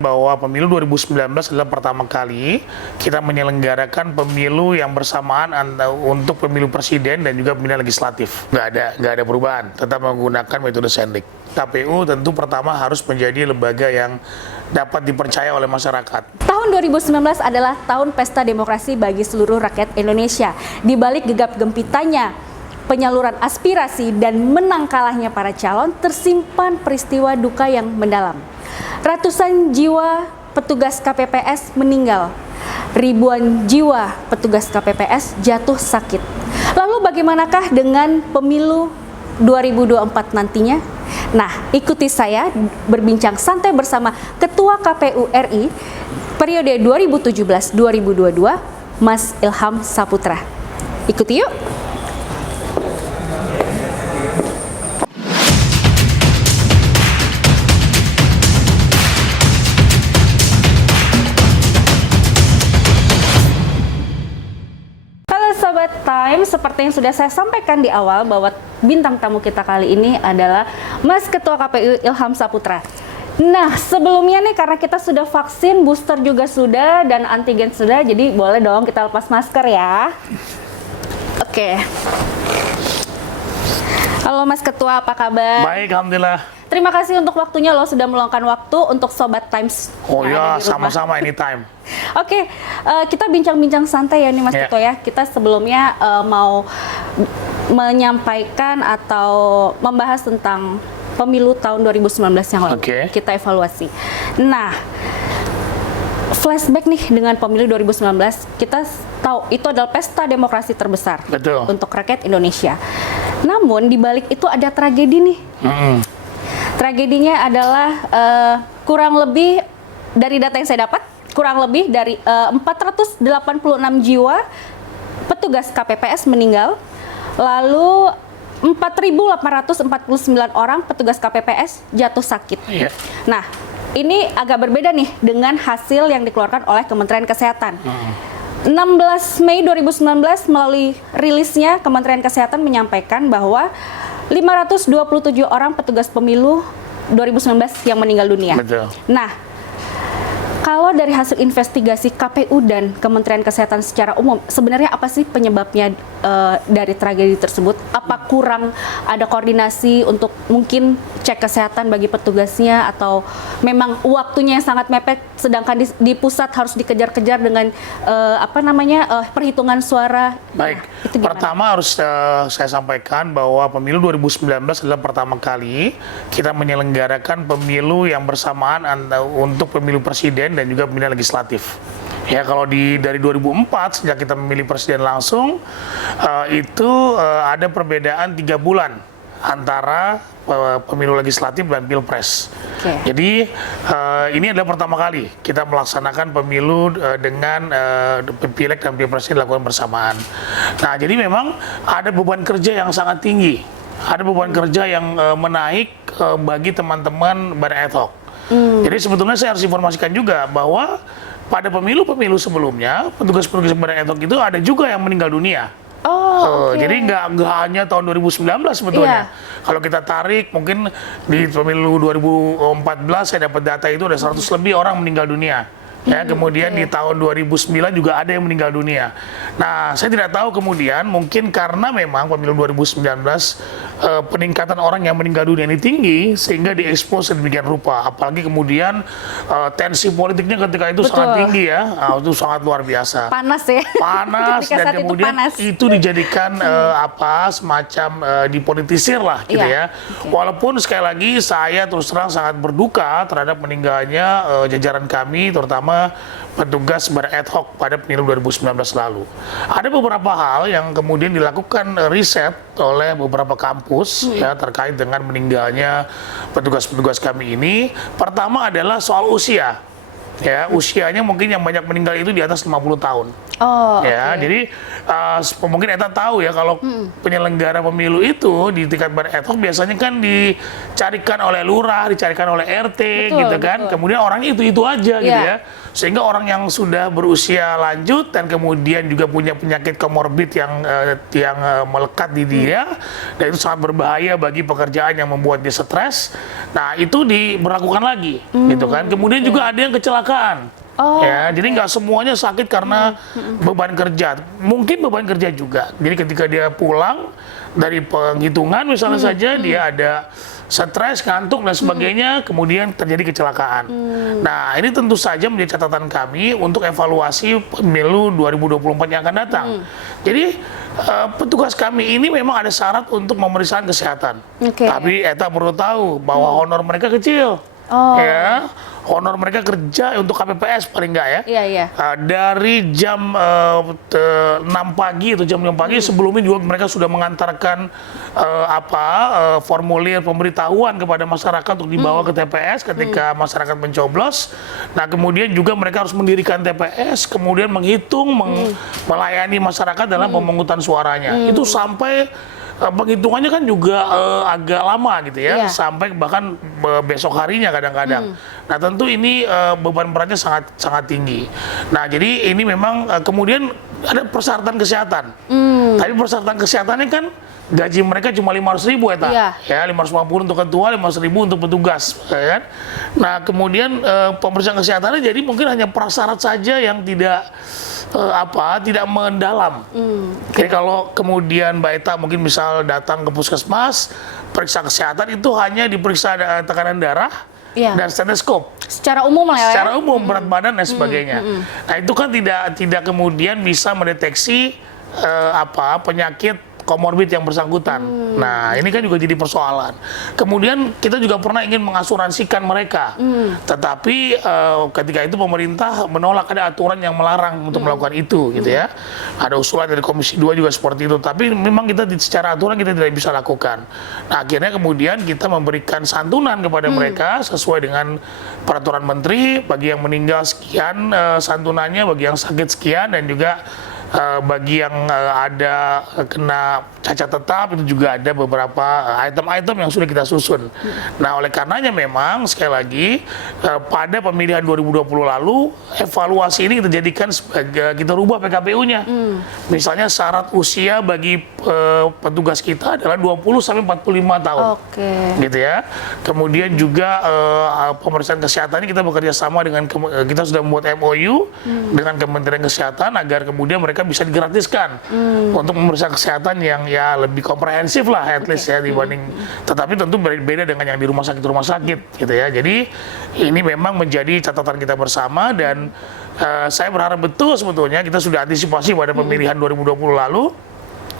Bahwa pemilu 2019 adalah pertama kali kita menyelenggarakan pemilu yang bersamaan untuk pemilu presiden dan juga pemilihan legislatif. Nggak ada perubahan, tetap menggunakan metode sending. KPU tentu pertama harus menjadi lembaga yang dapat dipercaya oleh masyarakat. Tahun 2019 adalah tahun pesta demokrasi bagi seluruh rakyat Indonesia. Di balik gegap gempitanya penyaluran aspirasi dan menang kalahnya para calon, tersimpan peristiwa duka yang mendalam. Ratusan jiwa petugas KPPS meninggal, ribuan jiwa petugas KPPS jatuh sakit. Lalu bagaimanakah dengan pemilu 2024 nantinya? Nah, ikuti saya berbincang santai bersama Ketua KPU RI periode 2017-2022, Mas Ilham Saputra. Ikuti yuk! Sobat Time, seperti yang sudah saya sampaikan di awal bahwa bintang tamu kita kali ini adalah Mas Ketua KPU Ilham Saputra. Nah, sebelumnya nih karena kita sudah vaksin, booster juga sudah, dan antigen sudah, jadi boleh dong kita lepas masker ya. Oke. Halo Mas Ketua, apa kabar? Baik, alhamdulillah. Terima kasih untuk waktunya, lo sudah meluangkan waktu untuk Sobat Times. Oh ya, sama-sama anytime. Oke, kita bincang-bincang santai ya nih Mas Ketua ya. Kita sebelumnya mau menyampaikan atau membahas tentang pemilu tahun 2019 yang lalu. Kita evaluasi. Nah, flashback nih dengan pemilu 2019, kita tahu itu adalah pesta demokrasi terbesar. Betul. Untuk rakyat Indonesia. Namun di balik itu ada tragedi nih. Tragedinya adalah kurang lebih dari data yang saya dapat, kurang lebih dari 486 jiwa petugas KPPS meninggal, lalu 4.849 orang petugas KPPS jatuh sakit. Nah, ini agak berbeda nih dengan hasil yang dikeluarkan oleh Kementerian Kesehatan. 16 Mei 2019 melalui rilisnya Kementerian Kesehatan menyampaikan bahwa 527 orang petugas pemilu 2019 yang meninggal dunia. Betul. Nah, kalau dari hasil investigasi KPU dan Kementerian Kesehatan secara umum, sebenarnya apa sih penyebabnya dari tragedi tersebut? Apa kurang ada koordinasi untuk mungkin cek kesehatan bagi petugasnya, atau memang waktunya yang sangat mepet, sedangkan di pusat harus dikejar-kejar dengan perhitungan suara? Baik, nah, pertama harus saya sampaikan bahwa pemilu 2019 adalah pertama kali kita menyelenggarakan pemilu yang bersamaan untuk pemilu presiden dan juga pemilihan legislatif. Ya, kalau dari 2004 sejak kita memilih presiden langsung, itu ada perbedaan 3 bulan antara pemilu legislatif dan pilpres. Jadi ini adalah pertama kali kita melaksanakan pemilu dengan pileg dan pilpres dilakukan bersamaan. Nah, jadi memang ada beban kerja yang sangat tinggi, ada beban kerja yang menaik bagi teman-teman badan ad hoc. Jadi sebetulnya saya harus informasikan juga bahwa pada pemilu-pemilu sebelumnya, petugas-petugas badan ad hoc itu ada juga yang meninggal dunia. Jadi nggak hanya tahun 2019 sebetulnya. Kalau kita tarik mungkin di pemilu 2014 saya dapat data itu ada 100 lebih orang meninggal dunia. Ya, kemudian di tahun 2009 juga ada yang meninggal dunia. Nah, saya tidak tahu kemudian mungkin karena memang pemilu 2019 peningkatan orang yang meninggal dunia ini tinggi sehingga diekspos sedemikian rupa. Apalagi kemudian tensi politiknya ketika itu sangat tinggi ya. Itu sangat luar biasa. Panas ya. Panas dan kemudian itu dijadikan semacam dipolitisir lah gitu ya. Walaupun sekali lagi saya terus terang sangat berduka terhadap meninggalnya jajaran kami, terutama petugas badan ad hoc pada pemilu 2019 lalu. Ada beberapa hal yang kemudian dilakukan riset oleh beberapa kampus ya terkait dengan meninggalnya petugas-petugas kami ini. Pertama adalah soal usia. Ya, usianya mungkin yang banyak meninggal itu di atas 50 tahun. Oh, Ya, oke. jadi mungkin Eta tahu ya kalau penyelenggara pemilu itu di tingkat badan ad hoc biasanya kan dicarikan oleh lurah, dicarikan oleh RT Betul, gitu kan. betul. Kemudian orangnya itu aja gitu Iya. ya. Sehingga orang yang sudah berusia lanjut dan kemudian juga punya penyakit komorbid yang melekat di dia dan itu sangat berbahaya bagi pekerjaan yang membuat dia stres. Nah, itu diberlakukan lagi gitu kan. Kemudian juga ada yang kecelakaan. Oh, Ya, jadi nggak semuanya sakit karena beban kerja. Mungkin beban kerja juga. Jadi ketika dia pulang dari penghitungan misalnya saja dia ada stres, ngantuk dan sebagainya, kemudian terjadi kecelakaan. Nah, ini tentu saja menjadi catatan kami untuk evaluasi pemilu 2024 yang akan datang. Jadi petugas kami ini memang ada syarat untuk pemeriksaan kesehatan. Oke. Tapi Eta perlu tahu bahwa honor mereka kecil. Oh. Ya, honor mereka kerja untuk KPPS paling nggak ya. Iya, iya. Dari jam 6 pagi atau jam 5 pagi sebelumnya juga mereka sudah mengantarkan formulir pemberitahuan kepada masyarakat untuk dibawa ke TPS ketika masyarakat mencoblos. Nah, kemudian juga mereka harus mendirikan TPS, kemudian menghitung, melayani masyarakat dalam pemungutan suaranya. Itu sampai penghitungannya kan juga agak lama gitu ya, Iya. sampai bahkan besok harinya kadang-kadang. Nah, tentu ini beban beratnya sangat tinggi. Nah, jadi ini memang kemudian ada persyaratan kesehatan. Tapi persyaratan kesehatannya kan gaji mereka cuma 500.000 Eta. Iya. Ya, 550 untuk ketua, 500.000 untuk petugas, ya kan? Nah, kemudian pemeriksaan kesehatannya jadi mungkin hanya prasyarat saja yang tidak tidak mendalam. Jadi kalau kemudian Mbak Eta mungkin misal datang ke puskesmas, periksa kesehatan itu hanya diperiksa tekanan darah Iya. dan stetoskop. Secara umum lah ya. Secara umum berat badan dan sebagainya. Nah, itu kan tidak kemudian bisa mendeteksi penyakit komorbid yang bersangkutan. Nah, ini kan juga jadi persoalan. Kemudian kita juga pernah ingin mengasuransikan mereka. Tetapi ketika itu pemerintah menolak, ada aturan yang melarang untuk melakukan itu gitu ya. Ada usulan dari Komisi 2 juga seperti itu, tapi memang kita secara aturan kita tidak bisa lakukan. Nah, akhirnya kemudian kita memberikan santunan kepada mereka sesuai dengan peraturan menteri, bagi yang meninggal sekian santunannya, bagi yang sakit sekian, dan juga bagi yang ada kena cacat tetap itu juga ada beberapa item-item yang sudah kita susun. Nah, oleh karenanya memang sekali lagi pada pemilihan 2020 lalu evaluasi ini kita jadikan sebagai, kita rubah PKPU-nya. Misalnya syarat usia bagi petugas kita adalah 20 sampai 45 tahun. Oke. Gitu ya. Kemudian juga pemeriksaan kesehatan ini kita bekerja sama dengan kita sudah membuat MOU dengan Kementerian Kesehatan agar kemudian mereka bisa digratiskan untuk memeriksa kesehatan yang ya lebih komprehensif lah at least ya dibanding, tetapi tentu berbeda dengan yang di rumah sakit gitu ya. Jadi ini memang menjadi catatan kita bersama dan saya berharap betul sebetulnya kita sudah antisipasi pada pemilihan 2020 lalu.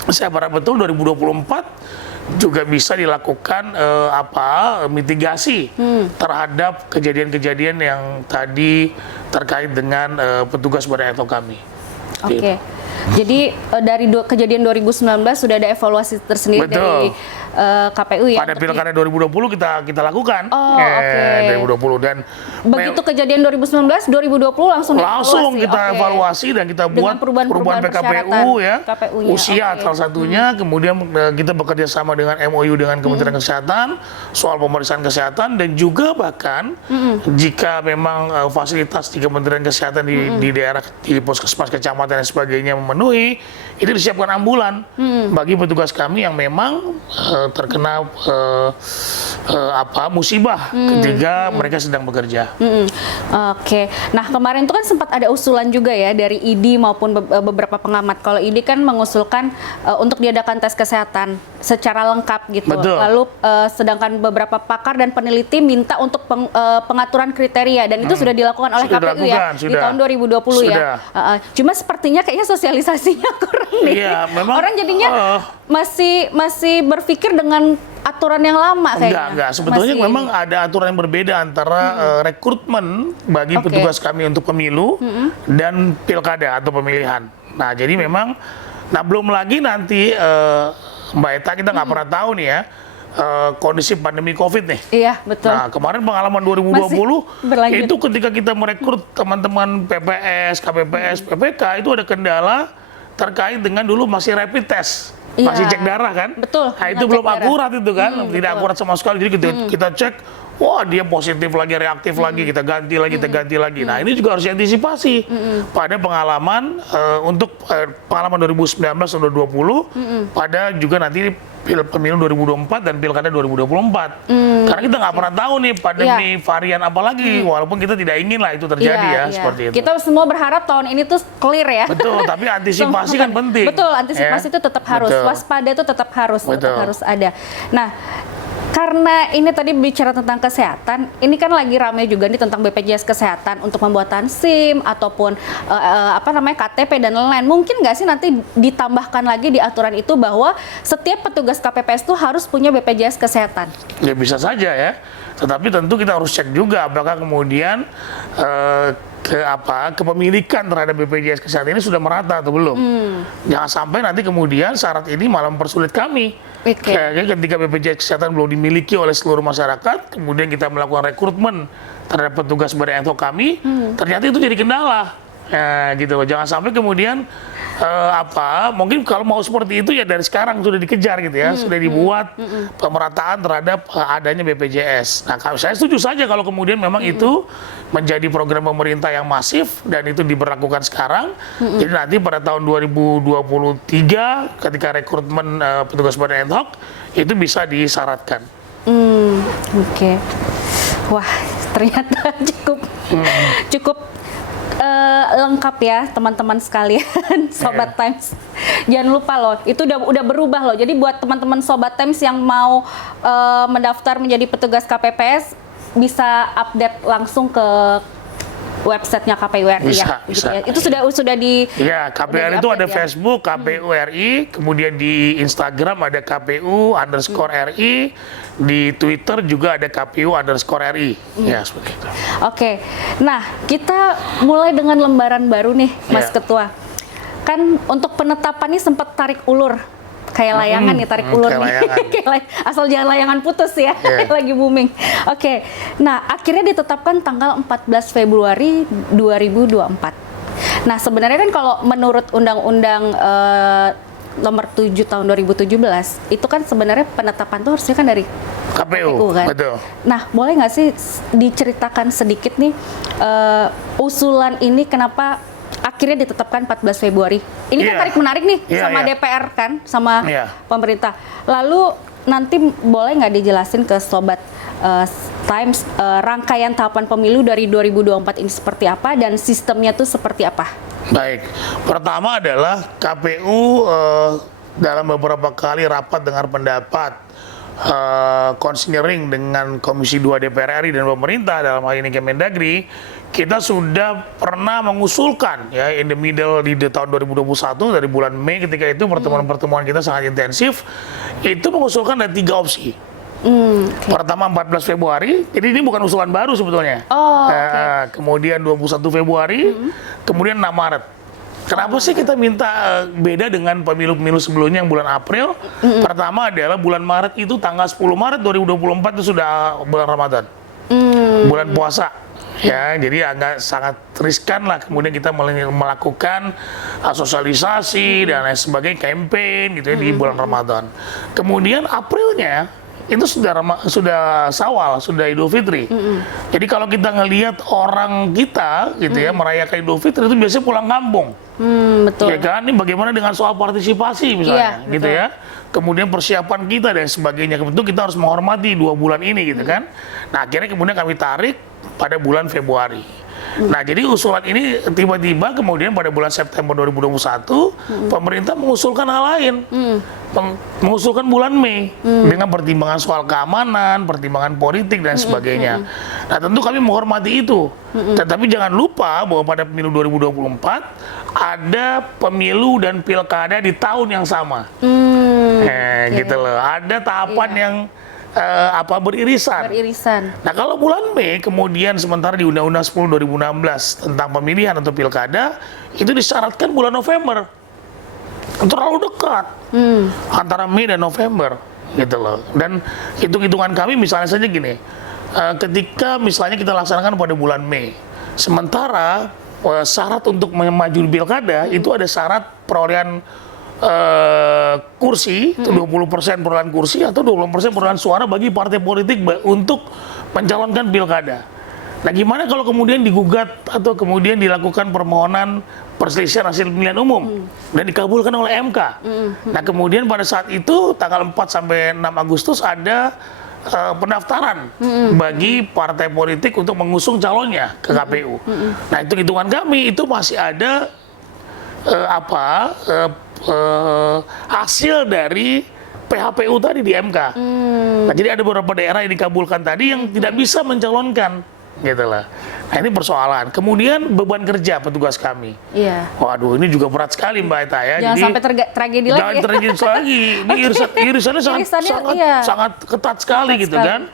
Saya berharap betul 2024 juga bisa dilakukan mitigasi terhadap kejadian-kejadian yang tadi terkait dengan petugas badan ad hoc kami. Oke. Jadi dari kejadian 2019 sudah ada evaluasi tersendiri Betul. dari KPU ya. Pada pilkada 2020 kita lakukan. Oh, oke. 2020 dan Begitu kejadian 2019, 2020 langsung langsung dievaluasi. kita Oke. evaluasi dan kita Dengan buat perubahan PKPU ya. KPU-nya, Usia oke. salah satunya, kemudian kita bekerja sama dengan MOU dengan Kementerian Kesehatan soal pemeriksaan kesehatan dan juga bahkan jika memang fasilitas di Kementerian Kesehatan di daerah di puskesmas, kecamatan dan sebagainya memenuhi, itu disiapkan ambulan bagi petugas kami yang memang terkena musibah ketika mereka sedang bekerja. Oke. Nah, kemarin itu kan sempat ada usulan juga ya dari ID maupun beberapa pengamat. Kalau ID kan mengusulkan untuk diadakan tes kesehatan secara lengkap gitu. Betul. Lalu sedangkan beberapa pakar dan peneliti minta untuk pengaturan kriteria dan itu sudah dilakukan oleh Sudah KPU ya dilakukan, di sudah. tahun 2020 ya. Sudah. Cuma sepertinya kayaknya sosialisasinya kurang nih. Iya, memang, orang jadinya masih berpikir dengan aturan yang lama kayaknya. Enggak. Sebetulnya Masih- memang ada aturan yang berbeda antara rekrutmen bagi Oke. petugas kami untuk pemilu dan pilkada atau pemilihan. Nah, jadi memang, belum lagi nanti Mbak Eta kita nggak pernah tahu nih ya, kondisi pandemi COVID nih. Iya, betul. Nah, kemarin pengalaman 2020 berlanjut. itu ketika kita merekrut teman-teman PPS, KPPS, PPK itu ada kendala terkait dengan dulu masih rapid test. Iya. Masih cek darah kan? Betul, Nah, itu dengan belum cek darah. akurat itu kan, tidak betul. akurat sama sekali. Jadi kita cek, wah dia positif lagi, reaktif lagi, kita ganti lagi. Nah, ini juga harus diantisipasi pada pengalaman untuk pengalaman 2019 dan 2020, pada juga nanti pemilu 2024 dan pilkada 2024. Karena kita nggak pernah tahu nih pandemi varian apa lagi, walaupun kita tidak ingin lah itu terjadi Iya, ya, iya. seperti itu. Kita semua berharap tahun ini tuh clear ya. Betul, tapi antisipasi kan penting. Betul, antisipasi ya? itu tetap harus, Betul. waspada itu tetap Betul. harus ada. Nah, karena ini tadi bicara tentang kesehatan, ini kan lagi ramai juga nih tentang BPJS Kesehatan untuk pembuatan SIM ataupun KTP dan lain-lain. Mungkin nggak sih nanti ditambahkan lagi di aturan itu bahwa setiap petugas KPPS itu harus punya BPJS Kesehatan? Ya bisa saja ya, tetapi tentu kita harus cek juga apakah kemudian kepemilikan terhadap BPJS Kesehatan ini sudah merata atau belum. Jangan sampai nanti kemudian syarat ini malah mempersulit kami. Oke. Ketika BPJS Kesehatan belum dimiliki oleh seluruh masyarakat, kemudian kita melakukan rekrutmen terhadap petugas badan ad hoc kami, ternyata itu jadi kendala. Gitu loh. Jangan sampai kemudian mungkin kalau mau seperti itu ya dari sekarang sudah dikejar gitu ya, sudah dibuat pemerataan terhadap adanya BPJS. Nah, saya setuju saja kalau kemudian memang itu menjadi program pemerintah yang masif dan itu diberlakukan sekarang. Jadi nanti pada tahun 2023 ketika rekrutmen petugas badan ad hoc itu bisa disyaratkan. Oke. Wah, ternyata cukup lengkap ya teman-teman sekalian, Sobat Times. Jangan lupa loh, itu udah berubah loh. Jadi buat teman-teman Sobat Times yang mau mendaftar menjadi petugas KPPS, bisa update langsung ke websitenya KPU RI ya. Bisa. Gitu ya. Itu sudah di. Ya, KPU RI itu ada Facebook KPU RI, kemudian di Instagram ada KPU_RI, di Twitter juga ada KPU_RI. Ya, seperti itu. Oke, nah kita mulai dengan lembaran baru nih, Mas Ya. Ketua. Kan untuk penetapan ini sempat tarik ulur, kayak layangan nih tarik ulur kayak nih. layangan. Asal jangan layangan putus ya, lagi booming. Oke, nah akhirnya ditetapkan tanggal 14 Februari 2024. Nah sebenarnya kan kalau menurut Undang-Undang nomor 7 tahun 2017 itu kan sebenarnya penetapan tuh harusnya kan dari KPU kan? betul. Nah, boleh nggak sih diceritakan sedikit nih usulan ini kenapa akhirnya ditetapkan 14 Februari? Ini kan tarik menarik nih sama DPR kan, sama pemerintah. Lalu nanti boleh nggak dijelasin ke Sobat Times rangkaian tahapan pemilu dari 2024 ini seperti apa dan sistemnya tuh seperti apa? Baik, pertama adalah KPU dalam beberapa kali rapat dengar pendapat konsinyering dengan Komisi 2 DPR RI dan pemerintah dalam hal ini Kemendagri, kita sudah pernah mengusulkan ya in the middle di tahun 2021 dari bulan Mei ketika itu pertemuan-pertemuan kita sangat intensif, itu mengusulkan ada 3 opsi. Pertama 14 Februari, jadi ini bukan usulan baru sebetulnya. Kemudian 21 Februari, kemudian 6 Maret. Kenapa sih kita minta beda dengan pemilu-pemilu sebelumnya yang bulan April? Pertama adalah bulan Maret itu tanggal 10 Maret 2024 itu sudah bulan Ramadan. Bulan puasa. Ya, jadi agak sangat riskan lah kemudian kita melakukan sosialisasi dan lain sebagainya, campaign gitu ya di bulan Ramadan. Kemudian Aprilnya itu sudah Syawal, sudah Idul Fitri. Jadi kalau kita ngelihat orang kita gitu ya merayakan Idul Fitri itu biasanya pulang kampung. Betul. Ya kan, ini bagaimana dengan soal partisipasi misalnya, gitu ya. Kemudian persiapan kita dan sebagainya. Tentu kita harus menghormati 2 bulan ini gitu kan. Nah, akhirnya kemudian kami tarik pada bulan Februari. Nah, jadi usulan ini tiba-tiba kemudian pada bulan September 2021 pemerintah mengusulkan hal lain. Mengusulkan bulan Mei dengan pertimbangan soal keamanan, pertimbangan politik dan sebagainya. Nah, tentu kami menghormati itu. Tetapi jangan lupa bahwa pada pemilu 2024 ada pemilu dan pilkada di tahun yang sama. Gitu loh. Ada tahapan yang beririsan. Nah, kalau bulan Mei kemudian sementara di Undang-Undang 10 2016 tentang pemilihan atau pilkada itu disyaratkan bulan November. Terlalu dekat antara Mei dan November. gitu loh. Dan hitung-hitungan kami misalnya saja gini, ketika misalnya kita laksanakan pada bulan Mei, sementara syarat untuk maju di pilkada itu ada syarat perolehan kursi, itu 20% perolehan kursi atau 20% perolehan suara bagi partai politik untuk mencalonkan pilkada. Nah, gimana kalau kemudian digugat atau kemudian dilakukan permohonan perselisihan hasil pemilihan umum dan dikabulkan oleh MK. Nah, kemudian pada saat itu tanggal 4 sampai 6 Agustus ada pendaftaran bagi partai politik untuk mengusung calonnya ke KPU. Nah, hitung-hitungan kami itu masih ada hasil dari PHPU tadi di MK. Nah, jadi ada beberapa daerah yang dikabulkan tadi yang tidak bisa mencalonkan, gitu lah. Nah, ini persoalan. Kemudian beban kerja petugas kami. Iya. Waduh, ini juga berat sekali Mbak Eta ya. Jangan jadi, sampai tragedi lagi. Jangan tragedi lagi. Ini irisannya sangat ketat sekali gitu kan.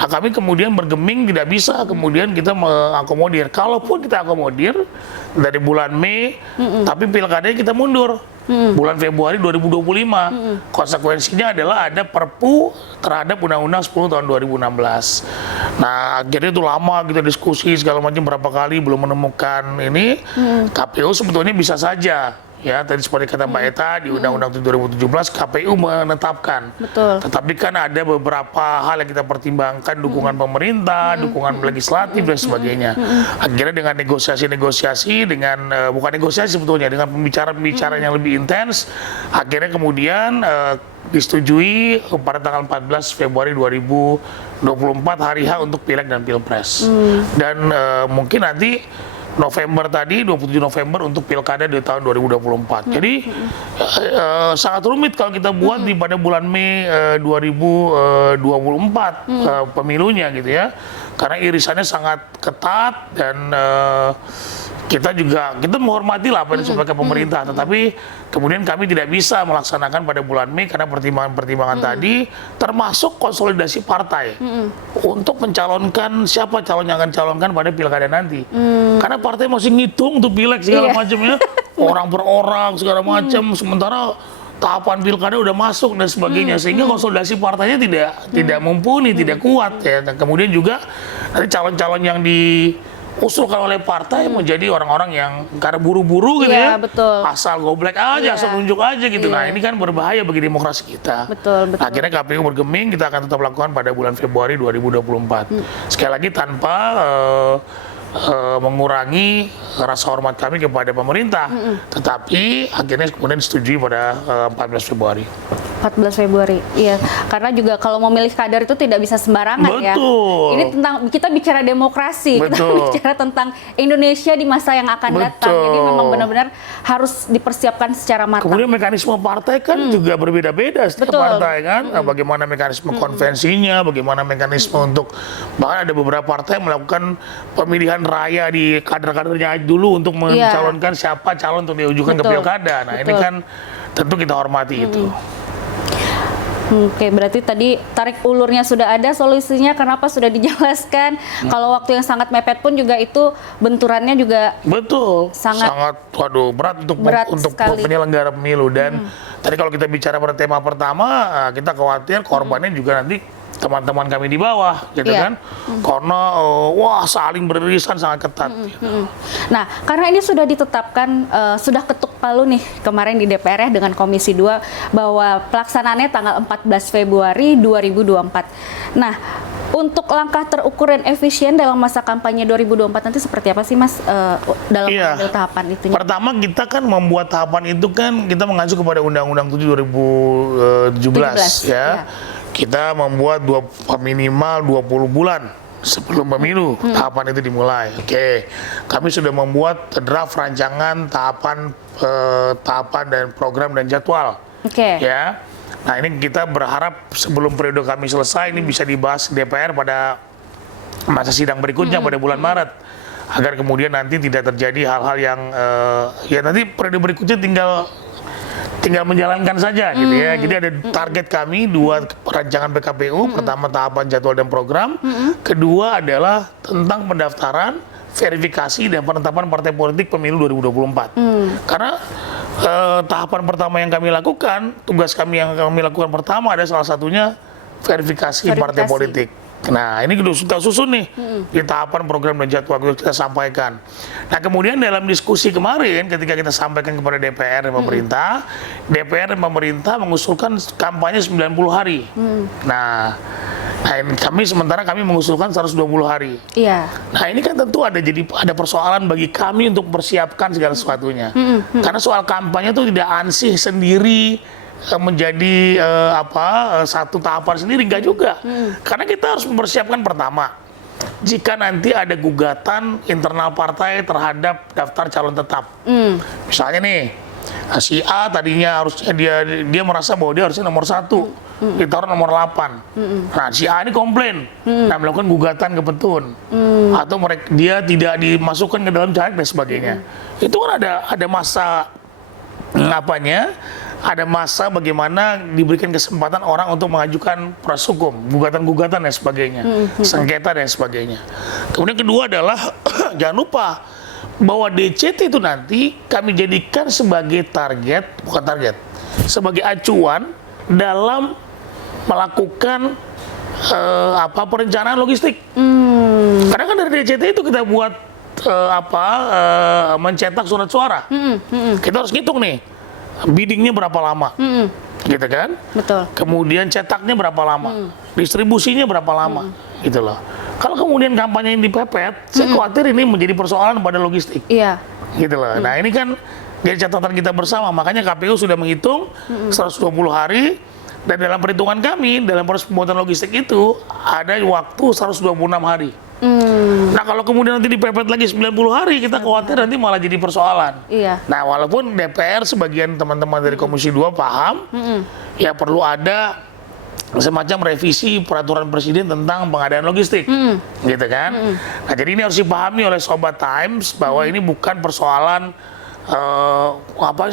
Nah, kami kemudian bergeming tidak bisa kemudian kita mengakomodir. Kalaupun kita akomodir dari bulan Mei, tapi pilkadanya kita mundur. Bulan Februari 2025. Konsekuensinya adalah ada Perpu terhadap Undang-Undang 10 tahun 2016. Nah, akhirnya itu lama kita diskusi segala macam berapa kali belum menemukan ini. KPU sebetulnya bisa saja ya, tadi seperti kata Mbak Eta di Undang-Undang 2017 KPU menetapkan. Betul. Tetapi kan ada beberapa hal yang kita pertimbangkan, dukungan pemerintah, dukungan legislatif dan sebagainya. Akhirnya dengan negosiasi-negosiasi dengan bukan negosiasi sebetulnya, dengan pembicaraan yang lebih intens, akhirnya kemudian disetujui pada tanggal 14 Februari 2024 hari H untuk Pileg dan Pilpres. Dan mungkin nanti November tadi, 27 November untuk pilkada di tahun 2024. Jadi sangat rumit kalau kita buat di pada bulan Mei 2024 pemilunya gitu ya. Karena irisannya sangat ketat dan kita menghormati lah apa yang disampaikan pemerintah, tetapi kemudian kami tidak bisa melaksanakan pada bulan Mei karena pertimbangan-pertimbangan tadi, termasuk konsolidasi partai untuk mencalonkan siapa calon yang akan calonkan pada pilkada nanti. Karena partai masih ngitung tuh pileg segala macamnya, orang per orang segala macam, sementara tahapan pilkada udah masuk dan sebagainya, sehingga konsolidasi partainya tidak mumpuni, tidak kuat ya. Dan kemudian juga nanti calon-calon yang diusulkan oleh partai menjadi orang-orang yang karena buru-buru gitu ya, betul. asal goblek aja, asal nunjuk aja gitu. Nah, ini kan berbahaya bagi demokrasi kita. Betul. Akhirnya KPU bergeming, kita akan tetap lakukan pada bulan Februari 2024. Sekali lagi tanpa mengurangi rasa hormat kami kepada pemerintah, tetapi akhirnya kemudian disetujui pada 14 Februari. 14 Februari, iya. Karena juga kalau mau milih kader itu tidak bisa sembarangan ya. Ini tentang, kita bicara demokrasi, kita bicara tentang Indonesia di masa yang akan datang. Jadi memang benar-benar harus dipersiapkan secara matang. Kemudian mekanisme partai kan juga berbeda-beda setiap partai kan. Nah, bagaimana mekanisme konvensinya, bagaimana mekanisme untuk, bahkan ada beberapa partai melakukan pemilihan raya di kader-kadernya dulu untuk mencalonkan siapa calon untuk diajukan ke pilkada. Nah, ini kan tentu kita hormati itu. Oke, berarti tadi tarik ulurnya sudah ada, solusinya kenapa sudah dijelaskan. Kalau waktu yang sangat mepet pun juga itu benturannya juga sangat berat untuk penyelenggara pemilu. Dan tadi kalau kita bicara pada tema pertama, kita khawatir korbannya juga nanti teman-teman kami di bawah, gitu kan? Karena saling beririsan sangat ketat. Gitu. Nah, karena ini sudah ditetapkan, sudah ketuk palu nih kemarin di DPR ya dengan Komisi 2 bahwa pelaksanaannya tanggal 14 Februari 2024. Nah, untuk langkah terukur dan efisien dalam masa kampanye 2024 nanti seperti apa sih Mas dalam mengambil tahapan itu? Pertama, kita kan membuat tahapan itu kan kita mengacu kepada Undang-Undang 7 2017 ya. Kita membuat minimal 20 bulan sebelum pemilu tahapan itu dimulai. Kami sudah membuat draft rancangan tahapan dan program dan jadwal. Ya. Nah, ini kita berharap sebelum periode kami selesai ini bisa dibahas DPR pada masa sidang berikutnya pada bulan Maret, agar kemudian nanti tidak terjadi hal-hal yang ya nanti periode berikutnya tinggal menjalankan saja gitu ya. Jadi ada target kami 2 rancangan PKPU, pertama tahapan jadwal dan program, kedua adalah tentang pendaftaran, verifikasi dan penetapan partai politik pemilu 2024. Karena tahapan pertama yang kami lakukan, tugas kami yang kami lakukan pertama ada salah satunya verifikasi partai politik. Nah, ini kita susun nih di tahapan program dan jadwal kita sampaikan. Nah, kemudian dalam diskusi kemarin ketika kita sampaikan kepada DPR dan pemerintah, DPR dan pemerintah mengusulkan kampanye 90 hari. Nah, sementara kami mengusulkan 120 hari. Iya. Nah, ini kan tentu ada persoalan bagi kami untuk mempersiapkan segala sesuatunya. Karena soal kampanye itu tidak ansih sendiri menjadi satu tahapan sendiri, enggak juga. Karena kita harus mempersiapkan pertama, jika nanti ada gugatan internal partai terhadap daftar calon tetap. Misalnya nih, si A tadinya harusnya dia merasa bahwa dia harusnya nomor 1, ditaruh nomor 8. Nah, si A ini komplain, nah melakukan gugatan ke Petun, atau dia tidak dimasukkan ke dalam caleg dan sebagainya. Itu kan ada masa ada masa bagaimana diberikan kesempatan orang untuk mengajukan proses hukum, gugatan-gugatan dan sebagainya, sengketa dan sebagainya. Kemudian kedua adalah jangan lupa bahwa DCT itu nanti kami jadikan sebagai sebagai acuan dalam melakukan perencanaan logistik. Karena kan dari DCT itu kita buat mencetak surat suara. Kita harus ngitung nih, biddingnya berapa lama, gitu kan? Betul. Kemudian cetaknya berapa lama, distribusinya berapa lama, gitu loh. Kalau kemudian kampanye ini dipepet, saya khawatir ini menjadi persoalan pada logistik. Iya. Gitu loh. Nah, ini kan jadi catatan kita bersama, makanya KPU sudah menghitung 120 hari, dan dalam perhitungan kami, dalam proses pembuatan logistik itu, ada waktu 126 hari. Nah, kalau kemudian nanti dipepet lagi 90 hari, kita khawatir nanti malah jadi persoalan. Iya. Nah, walaupun DPR sebagian teman-teman dari Komisi 2 paham, ya perlu ada semacam revisi peraturan presiden tentang pengadaan logistik, gitu kan? Nah, jadi ini harus dipahami oleh Sobat Times bahwa ini bukan persoalan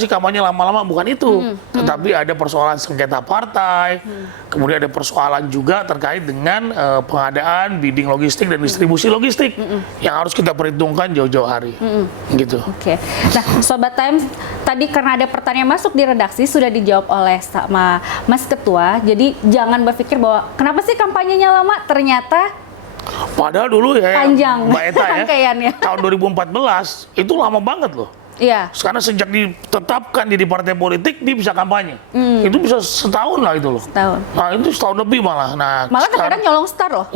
kampanye lama-lama, bukan itu, tetapi ada persoalan sengketa partai, kemudian ada persoalan juga terkait dengan pengadaan, bidding logistik dan distribusi logistik yang harus kita perhitungkan jauh-jauh hari, gitu. Oke. Nah, Sobat Times, tadi karena ada pertanyaan masuk di redaksi sudah dijawab oleh sama Mas Ketua, jadi jangan berpikir bahwa kenapa sih kampanyenya lama, ternyata padahal dulu ya, panjang Mbak Eta ya, rangkaiannya. tahun 2014 itu lama banget loh. Iya. Karena sejak ditetapkan jadi partai politik, dia bisa kampanye. Itu bisa setahun lah itu loh. Setahun. Nah, itu setahun lebih malah. Nah, Malah kadang nyolong star loh.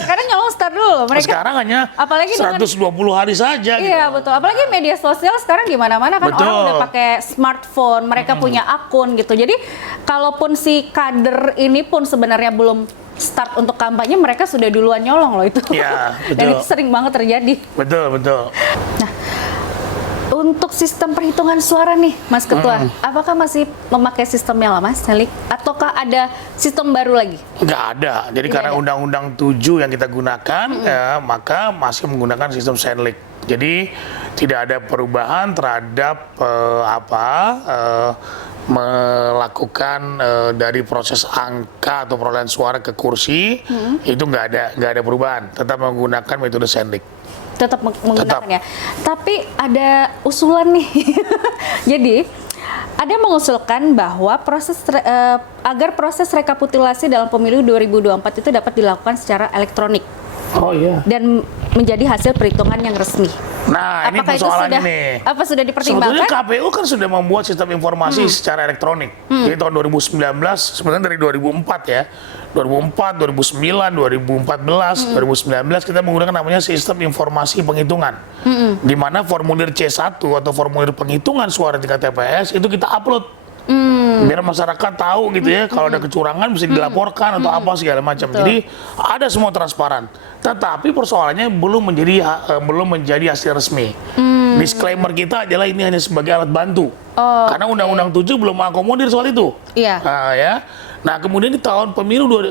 Kadang nyolong star dulu. Mereka sekarang hanya apalagi 120 hari saja. Iya, gitu. betul. Apalagi media sosial sekarang di mana-mana kan, Betul. orang udah pakai smartphone, mereka punya akun gitu. Jadi kalaupun si kader ini pun sebenarnya belum start untuk kampanye, mereka sudah duluan nyolong loh itu. Iya, betul. Dan itu sering banget terjadi. Betul. Nah, untuk sistem perhitungan suara nih, Mas Ketua, apakah masih memakai sistem yang lama, Selik? Ataukah ada sistem baru lagi? Nggak ada. Jadi karena Undang-Undang 7 yang kita gunakan, ya, maka masih menggunakan sistem Senlik. Jadi tidak ada perubahan terhadap melakukan dari proses angka atau perolehan suara ke kursi, itu nggak ada perubahan. Tetap menggunakan metode Senlik. Tetap menggunakannya. Tapi ada usulan nih. Jadi ada mengusulkan bahwa agar proses rekapitulasi dalam pemilu 2024 itu dapat dilakukan secara elektronik. Oh iya. Dan menjadi hasil perhitungan yang resmi. Nah, ini Apakah itu persoalannya nih. Apa sudah dipertimbangkan? Sebetulnya KPU kan sudah membuat sistem informasi secara elektronik. Jadi tahun 2019, sebenarnya dari 2004 ya. 2004, 2009, 2014, 2019 kita menggunakan namanya sistem informasi penghitungan. Di mana formulir C1 atau formulir penghitungan suara tingkat TPS itu kita upload. Biar masyarakat tahu gitu ya, kalau ada kecurangan bisa dilaporkan atau apa segala macam. Jadi ada semua transparan. Tetapi persoalannya belum menjadi hasil resmi. Disclaimer kita adalah ini hanya sebagai alat bantu. Karena Undang-Undang 7 belum mengakomodir soal itu. Iya. Nah, kemudian di tahun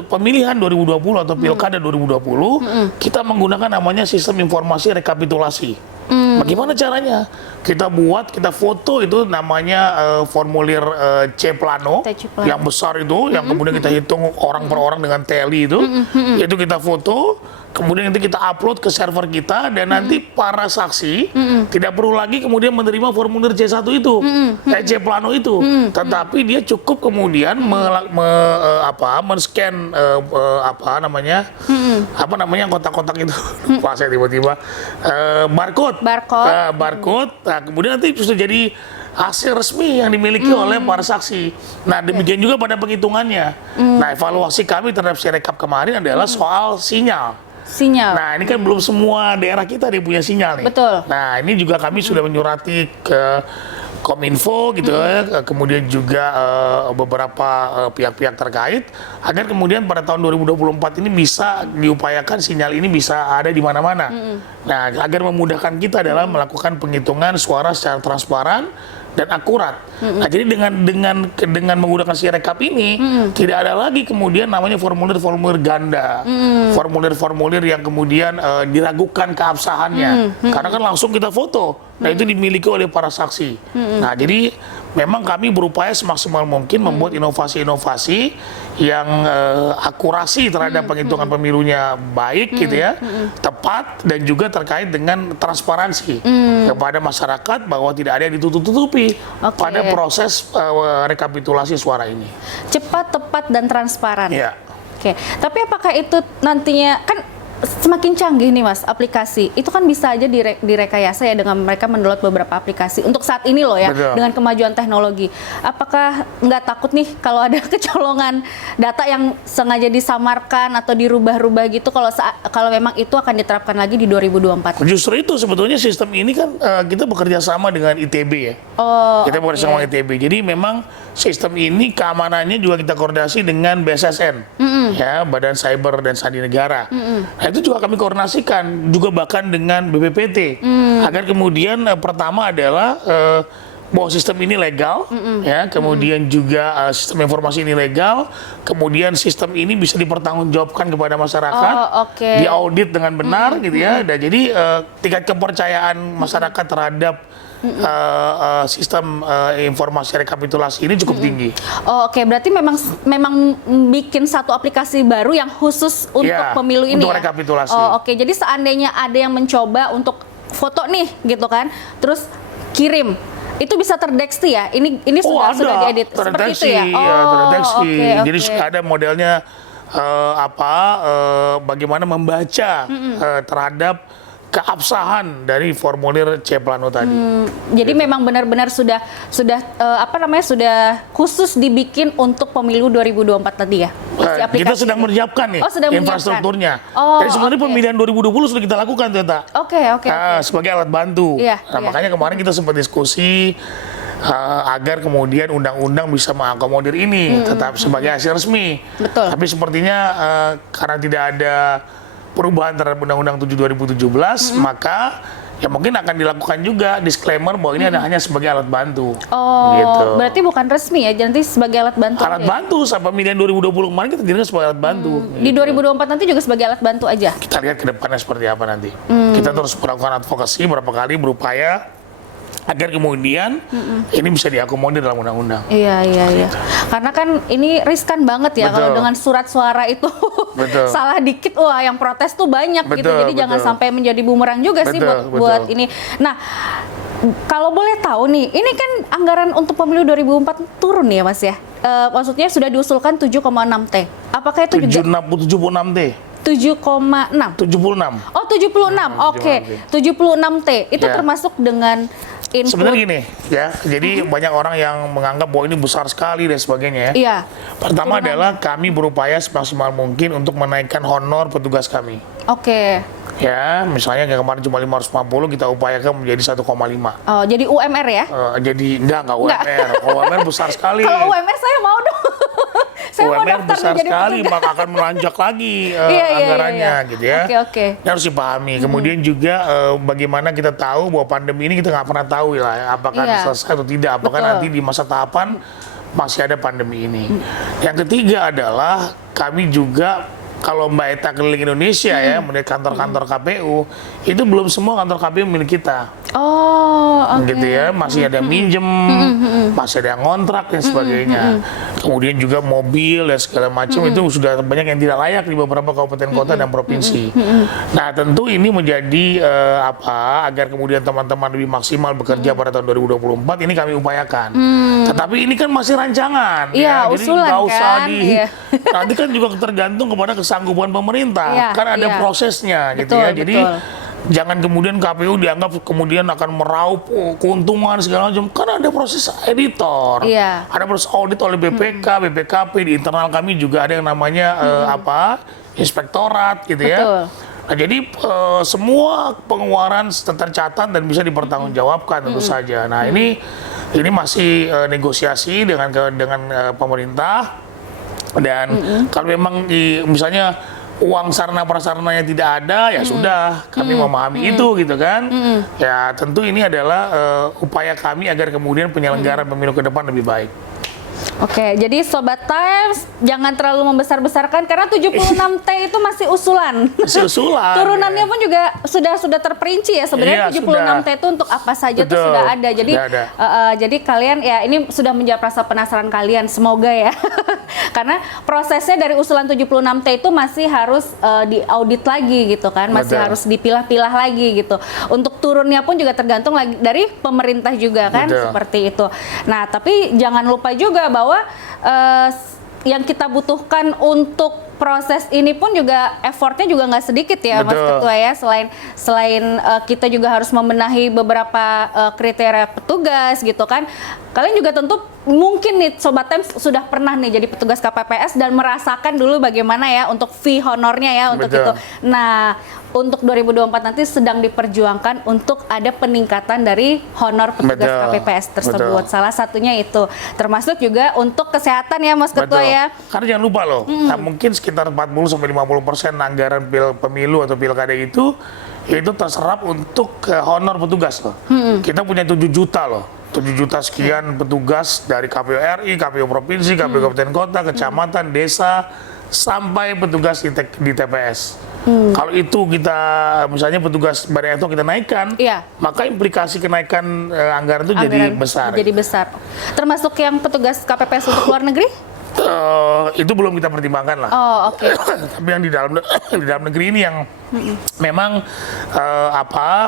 pemilihan 2020 atau Pilkada 2020, kita menggunakan namanya sistem informasi rekapitulasi. Bagaimana caranya? Kita foto itu namanya formulir C Plano, yang besar itu, yang kemudian kita hitung orang per orang dengan teli itu. Itu kita foto, kemudian nanti kita upload ke server kita, dan nanti para saksi tidak perlu lagi kemudian menerima formulir C1 itu, C Plano itu. Tetapi dia cukup kemudian men-scan apa namanya kotak-kotak itu. Lupa saya tiba-tiba barcode. Nah, kemudian nanti bisa jadi hasil resmi yang dimiliki oleh para saksi. Nah, demikian juga pada penghitungannya. Nah, evaluasi kami terhadap Sirekap kemarin adalah soal sinyal. Nah, ini kan belum semua daerah kita punya sinyal nih. Betul. Nah, ini juga kami sudah menyurati ke Kominfo gitu ya, kemudian juga beberapa pihak-pihak terkait agar kemudian pada tahun 2024 ini bisa diupayakan sinyal ini bisa ada di mana-mana. Nah, agar memudahkan kita dalam melakukan penghitungan suara secara transparan dan akurat. Nah, jadi dengan menggunakan Sirekap ini tidak ada lagi kemudian namanya formulir-formulir ganda, formulir-formulir yang kemudian diragukan keabsahannya, karena kan langsung kita foto. Nah, itu dimiliki oleh para saksi. Nah, jadi memang kami berupaya semaksimal mungkin membuat inovasi-inovasi yang akurasi terhadap penghitungan pemilunya baik gitu ya, tepat, dan juga terkait dengan transparansi kepada masyarakat bahwa tidak ada yang ditutup-tutupi pada proses rekapitulasi suara ini. Cepat, tepat, dan transparan. Ya. Oke, tapi apakah itu nantinya kan semakin canggih nih Mas aplikasi, itu kan bisa aja direkayasa ya dengan mereka mendownload beberapa aplikasi untuk saat ini loh ya. Betul. Dengan kemajuan teknologi. Apakah nggak takut nih kalau ada kecolongan data yang sengaja disamarkan atau dirubah-rubah gitu kalau memang itu akan diterapkan lagi di 2024? Justru itu sebetulnya sistem ini kan kita bekerja sama dengan ITB ya. Kita bekerja sama dengan ITB. Jadi memang sistem ini keamanannya juga kita koordinasi dengan BSSN, ya, Badan Cyber dan Sandi Negara. Nah, itu juga kami koordinasikan, juga bahkan dengan BPPT, agar kemudian pertama adalah bahwa sistem ini legal, ya, kemudian juga sistem informasi ini legal, kemudian sistem ini bisa dipertanggungjawabkan kepada masyarakat, diaudit dengan benar, gitu ya, dan jadi tingkat kepercayaan masyarakat terhadap sistem informasi rekapitulasi ini cukup tinggi. Oke, berarti memang bikin satu aplikasi baru yang khusus untuk pemilu ini untuk ya? Rekapitulasi. Oke, jadi seandainya ada yang mencoba untuk foto nih gitu kan, terus kirim, itu bisa terdeteksi ya? Ini sudah diedit seperti itu ya? Terdeteksi. Jadi ada modelnya bagaimana membaca terhadap keabsahan dari formulir C Plano tadi. Jadi memang benar-benar sudah khusus dibikin untuk pemilu 2024 tadi ya? Kita sedang menyiapkan nih infrastrukturnya. Jadi sebenarnya pemilihan 2020 sudah kita lakukan, Teta. Oke. Sebagai alat bantu. Makanya kemarin kita sempat diskusi agar kemudian undang-undang bisa mengakomodir ini, tetap sebagai hasil resmi. Betul. Tapi sepertinya karena tidak ada perubahan terhadap Undang-Undang 7 2017, maka ya mungkin akan dilakukan juga disclaimer bahwa ini hanya sebagai alat bantu. Gitu. Berarti bukan resmi ya, nanti sebagai alat bantu. Alat bantu sampai pemilihan 2020 kemarin kita jadikan sebagai alat bantu. Di 2024 nanti juga sebagai alat bantu aja. Kita lihat ke depannya seperti apa nanti. Kita terus melakukan advokasi berapa kali, berupaya agar kemudian ini bisa diakomodir dalam undang-undang. Iya. Karena kan ini riskan banget ya kalau dengan surat suara itu salah dikit, wah yang protes tuh banyak gitu. Jadi jangan sampai menjadi bumerang juga sih buat ini. Nah, kalau boleh tahu nih, ini kan anggaran untuk pemilu 2004 turun ya Mas ya? Maksudnya sudah diusulkan 7,6 T. Apakah itu juga 76 T? 7,6. 76. Oh, 76. Oke. 76 T. Itu termasuk dengan input. Sebenarnya gini ya, jadi banyak orang yang menganggap bahwa ini besar sekali dan sebagainya ya. Iya. Pertama adalah kami berupaya semaksimal mungkin untuk menaikkan honor petugas kami. Oke. Ya, misalnya yang kemarin cuma 550, kita upayakan menjadi 1,5. Oh, jadi UMR ya? Jadi enggak UMR. Kalau UMR besar sekali. Kalau UMR saya mau dong. Saya UMR besar sekali, maka akan melonjak lagi anggarannya, gitu ya. Oke. Ini harus dipahami. Kemudian juga bagaimana kita tahu bahwa pandemi ini kita nggak pernah tahu ya, apakah selesai atau tidak, apakah nanti di masa tahapan masih ada pandemi ini. Yang ketiga adalah kami juga kalau Mbak Eta keliling Indonesia ya, melihat kantor-kantor KPU, itu belum semua kantor KPU milik kita. Oh, oke. Gitu ya, masih ada yang minjem, masih ada yang ngontrak dan sebagainya. Kemudian juga mobil dan segala macam itu sudah banyak yang tidak layak di beberapa kabupaten kota dan provinsi. Nah, tentu ini menjadi agar kemudian teman-teman lebih maksimal bekerja pada tahun 2024 ini kami upayakan. Tetapi ini kan masih rancangan, Iya, jadi usulan nggak usah kan, iya. nanti kan juga tergantung kepada kesanggupan pemerintah. Iya, Kan ada iya. prosesnya gitu Betul, ya. Jadi betul. jangan kemudian KPU dianggap kemudian akan meraup keuntungan segala macam. Kan ada proses editor, Iya. ada proses audit oleh BPK, BPKP, di internal kami juga ada yang namanya inspektorat gitu ya. Betul. Nah, jadi semua pengeluaran tercatat dan bisa dipertanggungjawabkan tentu saja. Nah, ini masih negosiasi dengan pemerintah, dan kalau memang misalnya uang sarana prasarananya tidak ada, ya sudah, kami memahami itu gitu kan. Ya tentu ini adalah upaya kami agar kemudian penyelenggaraan pemilu ke depan lebih baik. Oke, jadi Sobat Times jangan terlalu membesar-besarkan karena 76T itu masih usulan. Masih usulan. Turunannya pun juga sudah terperinci ya sebenarnya. Iya, 76T itu untuk apa saja tuh Betul. sudah ada. Jadi Sudah ada. jadi kalian ya ini sudah menjawab rasa penasaran kalian, semoga ya. Karena prosesnya dari usulan 76T itu masih harus diaudit lagi gitu kan, masih Betul. harus dipilah-pilah lagi gitu. Untuk turunnya pun juga tergantung lagi dari pemerintah juga kan, Betul. seperti itu. Nah, tapi jangan lupa juga bahwa yang kita butuhkan untuk proses ini pun juga effortnya juga nggak sedikit ya, Mas Betul. Ketua ya. Selain kita juga harus membenahi beberapa kriteria petugas gitu kan. Kalian juga tentu mungkin nih Sobat Times sudah pernah nih jadi petugas KPPS dan merasakan dulu bagaimana ya untuk fee honornya ya untuk Betul. itu. Nah, untuk 2024 nanti sedang diperjuangkan untuk ada peningkatan dari honor petugas Betul. KPPS tersebut. Betul. Salah satunya itu. Termasuk juga untuk kesehatan ya Mas Ketua Betul. ya. Karena jangan lupa loh, nah, mungkin sekitar 40-50% anggaran pemilu atau pilkada itu terserap untuk honor petugas loh. Kita punya 7 juta loh. 7 juta sekian petugas dari KPU RI, KPU provinsi, KPU kabupaten kota, kecamatan, desa, sampai petugas di TPS. Kalau itu kita misalnya petugas Badan Etok kita naikkan, Iya. maka implikasi kenaikan anggaran itu jadi Anggaran besar. Jadi besar. Termasuk yang petugas KPPS untuk luar negeri? Itu belum kita pertimbangkan lah. Oh, oke. Tapi yang di dalam negeri ini yang memang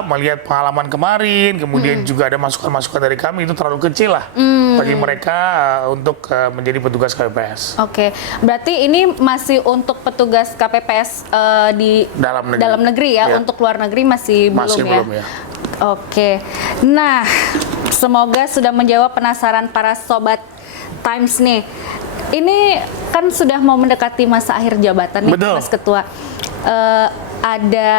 melihat pengalaman kemarin, kemudian juga ada masukan-masukan dari kami, itu terlalu kecil lah bagi mereka untuk menjadi petugas KPPS. Oke, berarti ini masih untuk petugas KPPS di Dalam negeri. ya, Ya. untuk luar negeri masih Belum ya. Oke, nah semoga sudah menjawab penasaran para Sobat Times nih. Ini kan sudah mau mendekati masa akhir jabatan nih, Betul. Mas Ketua. Ada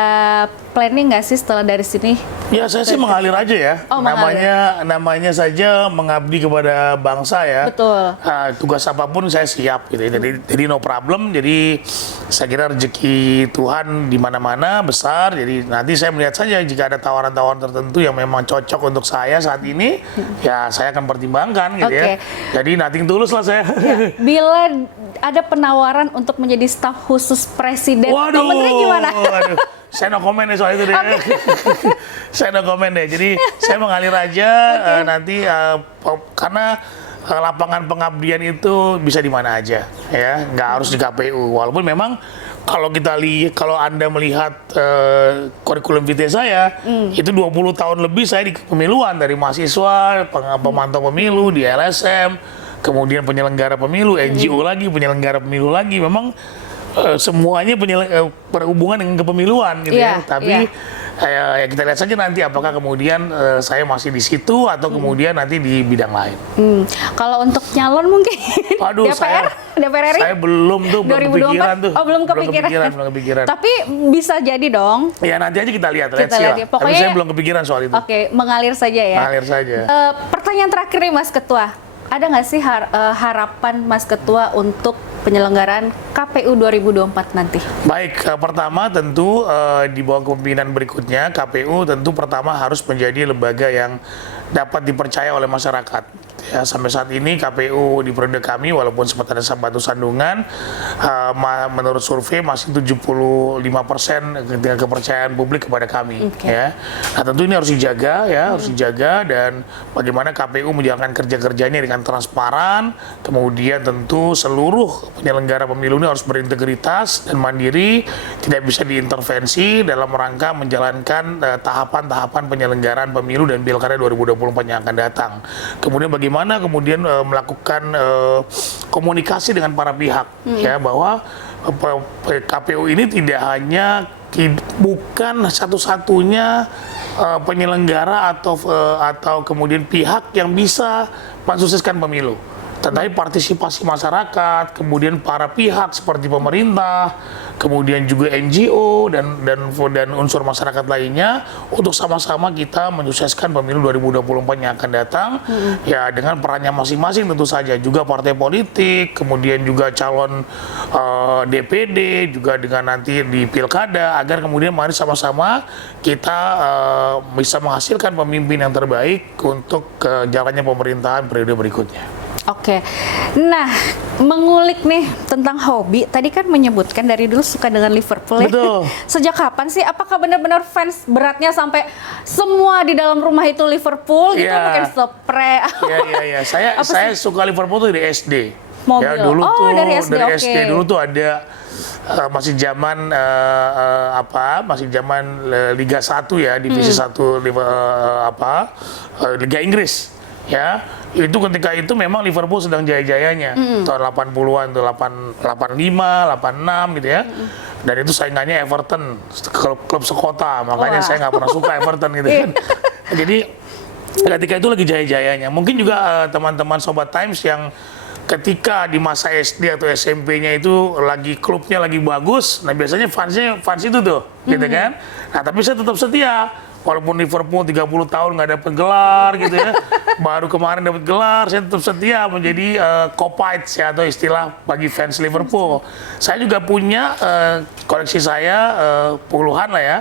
planning nggak sih setelah dari sini? Ya, saya sih mengalir aja ya. Oh, mengalir. Namanya saja mengabdi kepada bangsa ya. Betul. Tugas apapun saya siap gitu ya. Jadi no problem. Jadi saya kira rezeki Tuhan di mana-mana besar. Jadi nanti saya melihat saja jika ada tawaran-tawaran tertentu yang memang cocok untuk saya saat ini, ya saya akan pertimbangkan gitu Oke. ya. Jadi nothing tulus lah saya. Ya, bila ada penawaran untuk menjadi staf khusus presiden atau menteri gimana? Waduh. Saya no komen deh soal itu deh. Saya no komen deh. Jadi saya mengalir aja nanti karena lapangan pengabdian itu bisa di mana aja ya, nggak harus di KPU. Walaupun memang kalau Anda melihat kurikulum vitae saya, itu 20 tahun lebih saya di kepemiluan, dari mahasiswa, pemantau pemilu di LSM, kemudian penyelenggara pemilu, NGO lagi, penyelenggara pemilu lagi. Memang semuanya berhubungan dengan kepemiluan gitu Iya, ya. Tapi ya kita lihat saja nanti apakah kemudian saya masih di situ atau kemudian nanti di bidang lain. Kalau untuk nyalon mungkin Waduh, DPR RI? saya belum kepikiran tuh. Oh, belum kepikiran. Belum kepikiran. Tapi bisa jadi dong. Ya nanti aja kita lihat, Kita lihat ya. Tapi Pokoknya- saya belum kepikiran soal itu. Oke, mengalir saja ya. Mengalir saja. Pertanyaan terakhir nih Mas Ketua. Ada nggak sih harapan Mas Ketua untuk penyelenggaraan KPU 2024 nanti? Baik, pertama tentu di bawah kepemimpinan berikutnya KPU tentu pertama harus menjadi lembaga yang dapat dipercaya oleh masyarakat. Ya, sampai saat ini KPU di periode kami walaupun sempat ada batu sandungan, menurut survei masih 75% dengan kepercayaan publik kepada kami. Ya. Nah tentu ini harus dijaga ya, harus dijaga, dan bagaimana KPU menjalankan kerja-kerjanya dengan transparan. Kemudian tentu seluruh penyelenggara pemilu ini harus berintegritas dan mandiri, tidak bisa diintervensi dalam rangka menjalankan tahapan-tahapan penyelenggaraan pemilu dan pilkada 2024 yang akan datang. Kemudian bagaimana melakukan komunikasi dengan para pihak, ya, bahwa KPU ini tidak hanya bukan satu-satunya penyelenggara atau kemudian pihak yang bisa mensukseskan pemilu. Tetapi partisipasi masyarakat, kemudian para pihak seperti pemerintah, kemudian juga NGO dan unsur masyarakat lainnya untuk sama-sama kita menyukseskan pemilu 2024 yang akan datang, ya dengan perannya masing-masing tentu saja, juga partai politik, kemudian juga calon DPD, juga dengan nanti di pilkada, agar kemudian mari sama-sama kita bisa menghasilkan pemimpin yang terbaik untuk jalannya pemerintahan periode berikutnya. Oke, nah mengulik nih tentang hobi, tadi kan menyebutkan dari dulu suka dengan Liverpool ya. Betul. Sejak kapan sih? Apakah benar-benar fans beratnya sampai semua di dalam rumah itu Liverpool gitu? Yeah. Mungkin spray. Iya. Saya suka Liverpool tuh dari SD. Mobil. Ya dulu dari SD, SD dulu tuh ada masih zaman masih zaman Liga 1 ya, divisi 1 Liga Inggris. Ya, itu ketika itu memang Liverpool sedang jaya-jayanya tahun 80-an tuh, 85, 86 gitu ya. Dan itu saingannya Everton, klub sekota, makanya saya nggak pernah suka Everton gitu kan. Jadi ketika itu lagi jaya-jayanya. Mungkin juga teman-teman Sobat Times yang ketika di masa SD atau SMP-nya itu lagi klubnya lagi bagus, nah biasanya fans itu tuh, gitu kan. Nah tapi saya tetap setia. Walaupun Liverpool 30 tahun nggak dapat gelar gitu ya, baru kemarin dapat gelar, saya tetap setia menjadi Copites ya, atau istilah bagi fans Liverpool. Saya juga punya koleksi saya puluhan lah ya,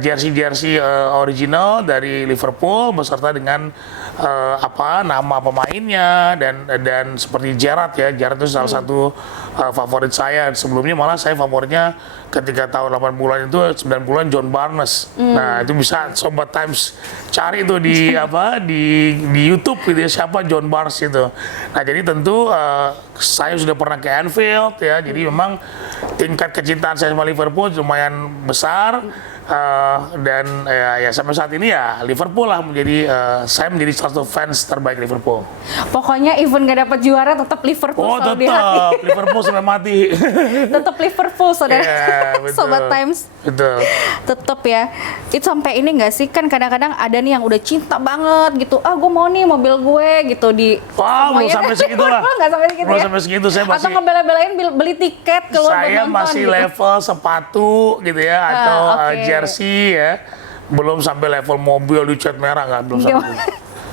jersey original dari Liverpool beserta dengan nama pemainnya dan seperti Gerrard ya, Gerrard itu salah satu favorit saya. Sebelumnya malah saya favoritnya ketika tahun 80-an itu 90-an John Barnes. Nah, itu bisa Sobat Times cari itu di di YouTube gitu ya, siapa John Barnes itu. Nah, jadi tentu saya sudah pernah ke Anfield ya. Jadi memang tingkat kecintaan saya sama Liverpool lumayan besar. Dan ya sampai saat ini ya Liverpool lah saya menjadi salah satu fans terbaik Liverpool. Pokoknya even gak dapat juara tetap Liverpool selalu di hati. Tetap Liverpool sampai mati. Tetap Liverpool saudara. Betul. Sobat Times. Betul. Tetap ya. Itu sampai ini nggak sih, kan kadang-kadang ada nih yang udah cinta banget gitu. Gue mau nih mobil gue gitu di. Wah, belum sampai segitu lah. Nggak sampai segitu belum ya. sampai segitu, saya masih. Atau ngebela-belain beli tiket keluar Saya nonton, masih gitu. level sepatu gitu ya, atau jersey ya. Belum sampai level mobil dicat merah, nggak, belum sampai.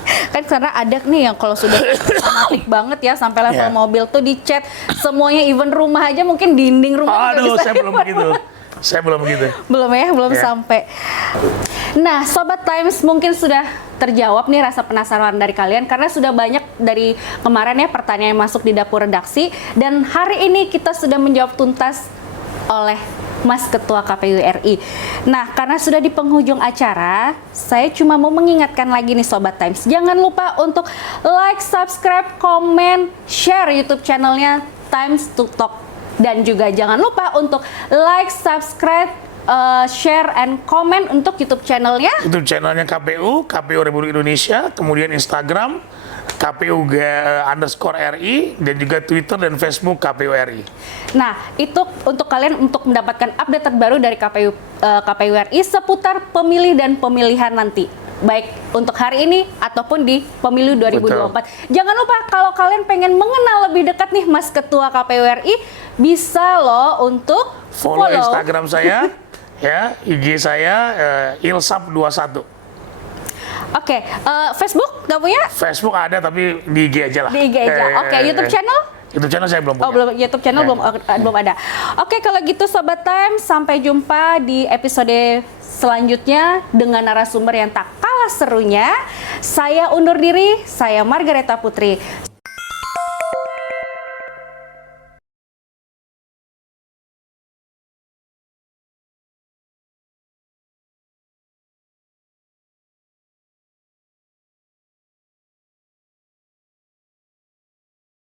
Kan karena ada nih yang kalau sudah fanatik banget ya sampai level mobil tuh dicat semuanya, even rumah aja, mungkin dinding rumah. Aduh, saya belum begitu. Saya belum begitu. Belum ya, belum sampai. Nah, Sobat Times, mungkin sudah terjawab nih rasa penasaran dari kalian karena sudah banyak dari kemarin ya pertanyaan yang masuk di dapur redaksi, dan hari ini kita sudah menjawab tuntas oleh Mas Ketua KPU RI. Nah, karena sudah di penghujung acara, saya cuma mau mengingatkan lagi nih Sobat Times, jangan lupa untuk like, subscribe, komen, share YouTube channelnya Times to Talk. Dan juga jangan lupa untuk like, subscribe, share, and comment untuk YouTube channelnya. YouTube channelnya KPU Republik Indonesia, kemudian Instagram, KPU_RI, dan juga Twitter dan Facebook KPU RI. Nah, itu untuk kalian untuk mendapatkan update terbaru dari KPU RI seputar pemilih dan pemilihan nanti. Baik untuk hari ini ataupun di pemilu 2024. Betul. Jangan lupa kalau kalian pengen mengenal lebih dekat nih Mas Ketua KPU RI, bisa loh untuk follow Instagram saya, ya, IG saya ilsap21. Oke, Facebook nggak punya? Facebook ada tapi di IG aja lah. Di IG aja. Oke, YouTube channel? YouTube channel saya belum punya. Belum, YouTube channel belum ada. Oke, kalau gitu Sobat Times, sampai jumpa di episode selanjutnya dengan narasumber yang tak kalah kalah serunya. Saya undur diri, saya Margareta Putri.